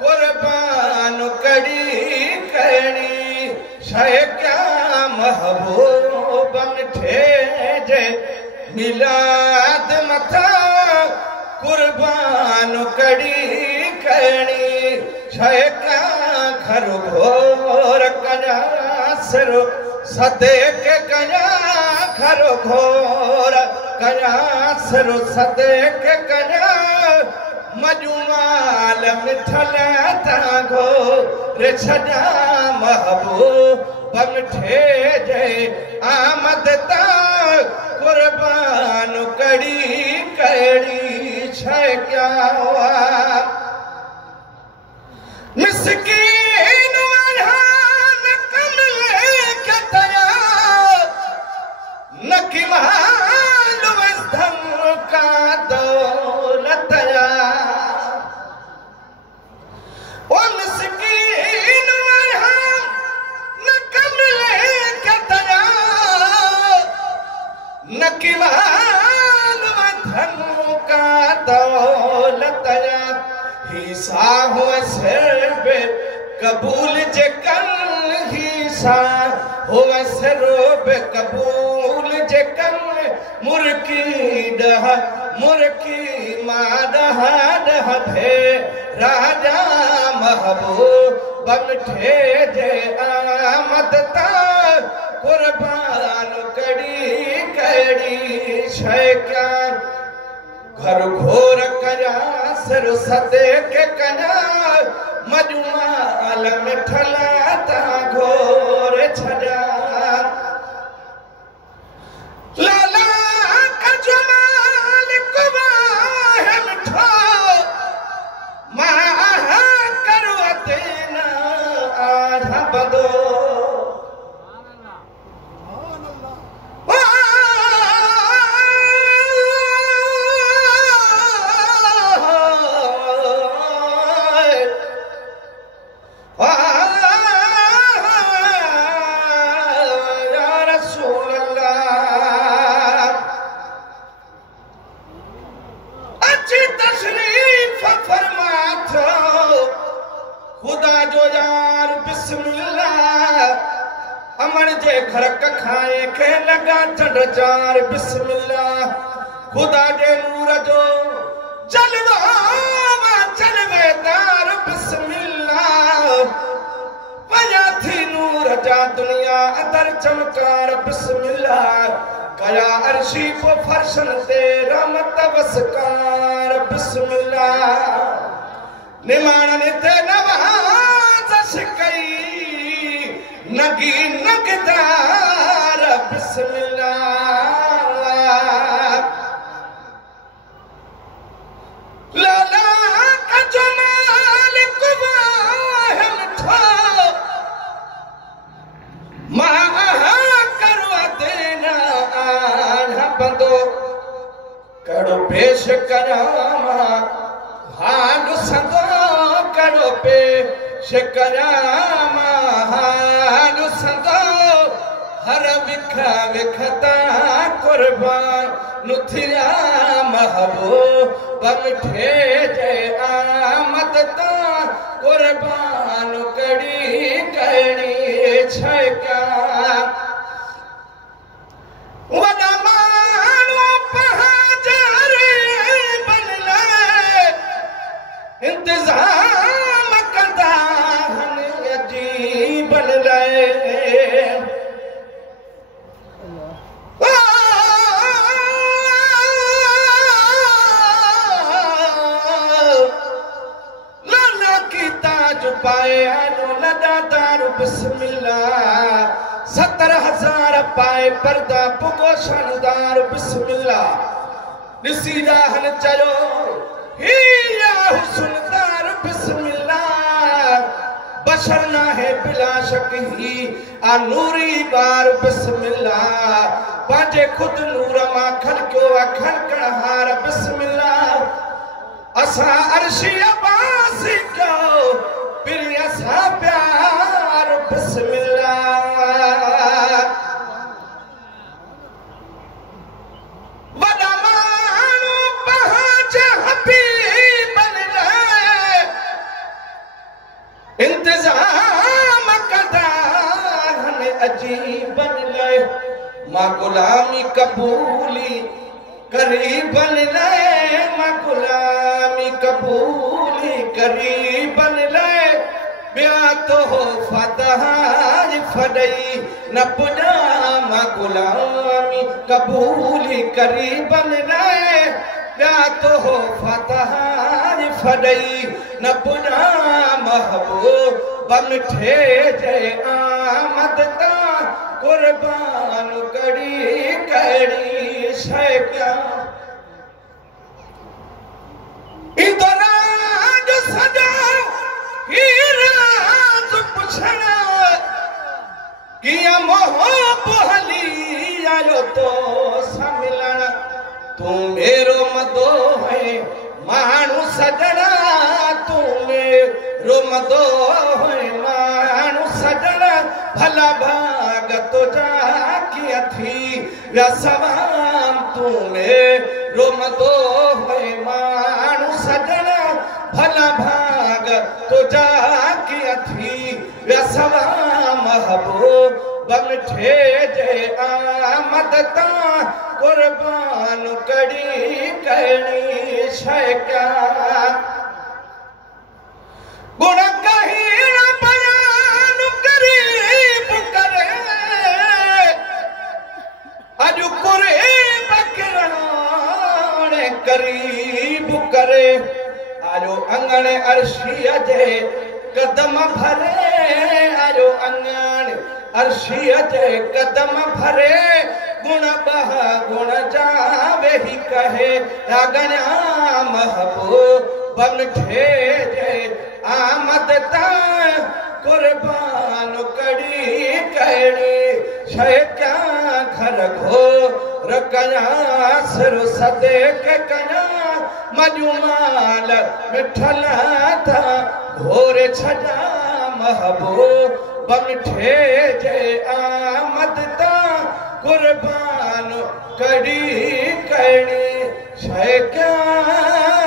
कुर्बान कड़ी कड़ी शय क्या महबूब मिठे जे मिलाद मथा कुर्बान कड़ी कड़ी शय क्या घर घोर कया सिर सदे के कया घर घोर कया सिर सदे के कया मजुमाल मिठल तागो रे छजा महबूब मिठे जे आमद ता कुर्बान कड़ी कड़ी छय क्या मिस्कीन वरहान कमले के तया न कि माल वधन का दौलतया ओ मिस्कीन वरहान न कमले के तया न कि माल वधन का दौलतया हिस्सा हुआ सर्वे कबूल जे कल हिस्सा हुआ सर्वे कबूल जे कल मुर्की डह मुर्की मादह डह भे राजा महबूब मिठे जे आमद ता कुर्बान कड़ी कड़ी शय क्या घर घोर कया सिर सदे के कया मजुमाल मिठला ता घोर छजा लाला का जमाल कुबा है मिठो महा करवते न आधा बदो खुदा जो यार बिस्मिल्लाह अमर जे घर खाए के लगा चढ़ चार बिस्मिल्लाह खुदा जे नूर जो चलवे दार बिस्मिल्लाह वया थी नूर जा दुनिया अदर चमकार बिस्मिल्लाह कया अर्शी को फर्शन ते रहमत वसकार बिस्मिल्लाह निमाणन ते नवाज़ कई नगी नगदार बिस्मिल्लाह लाला का जमाल कुबा है मिठो महा करवा देना आना बंदो करो पेश करामा हाल सदो करो पे शिकरामा हाल सदो हर विखा विखता कुर्बान नुथिया महबूब मिठे जे आमद ता कुर्बान कड़ी कड़ी छय क्या वदा मानो पहाड़ बनले इंतजाम कंदा हन अजीब बनले लाला की ताज पाए आलो लगातार बिस्मिल्लाह 70,000 पाए पर्दा पुगो शानदार बिस्मिल्लाह निसी राहन चयो ही या हुस्नदार बिस्मिल्लाह बशर ना है बिला शक ही आ नूरी बार बिस्मिल्लाह पांचे खुद नूर मा खलको खलकण हार बिस्मिल्लाह असा अर्शी अब्बास को पिरी असा प्यार बिस्मिल्लाह वदा मानो पहाड़ हबीब बनले गुलामी कबूली करीबन ले मां गुलामी कबूली करीबन ले बिया तो फतह फडई न पुजा मां गुलामी कबूली करीबन ले बिया तो फतह फडई न पुजा महबूब मिठे जे आमद ता कुर्बान कड़ी कड़ी शय क्या इंदराज सजा हीराज पुछना किया मोहब हली आयो तो समिलण तू मेरो मदो है मानू सजना तू मेरो मदो है मानू सजना भला भाग तुझा की थी व्यसवाम तू मेरो मदो है मानू सजना भला भाग तुझा की थी व्यसवाम महबूब मिठे जे आमद ता कुर्बान कड़ी कड़ी शय क्या गुण कही बयान करीब करे अज कुरीब किराने करीब करे आयो अंगण अर्शिया जे कदम भरे आयो अंगण अर्शिया जे कदम भरे गुण बहा गुण जावे ही कहे अगना महबूब मिठे जे आमद ता कुर्बान कड़ी कड़ी शय क्या घर घोर कया सिर सदे के कया मजुमाल मिठल था घोर छजा महबूब मिठे जे आमद ता कुर्बान कड़ी कड़ी शय क्या